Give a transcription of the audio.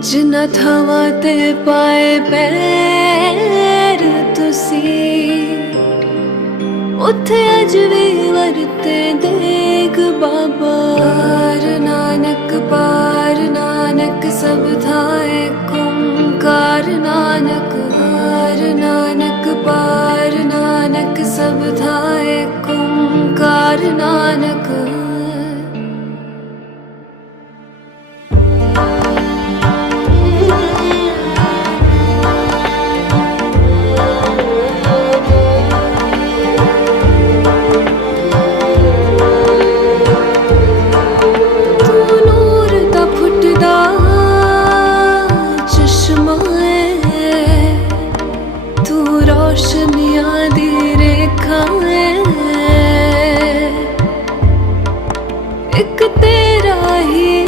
ਜਿਨ੍ਹਾਂ ਥਾਵਾਂ ਤੇ ਪਾਏ ਪੈਰ ਤੁਸੀਂ, ਉੱਥੇ ਅਜ ਵੀ ਵਰਤੇ ਦੇਗ ਬਾਬਾ। ਨਾਨਕ, ਪਾਰ ਨਾਨਕ, ਸਭ ਥਾਏ ਓੰਕਾਰ ਨਾਨਕ। ਪਾਰ ਨਾਨਕ ਪਾਰ ਨਾਨਕ, ਸਭ ਥਾਏ ਓੰਕਾਰ ਨਾਨਕ। तेरा ही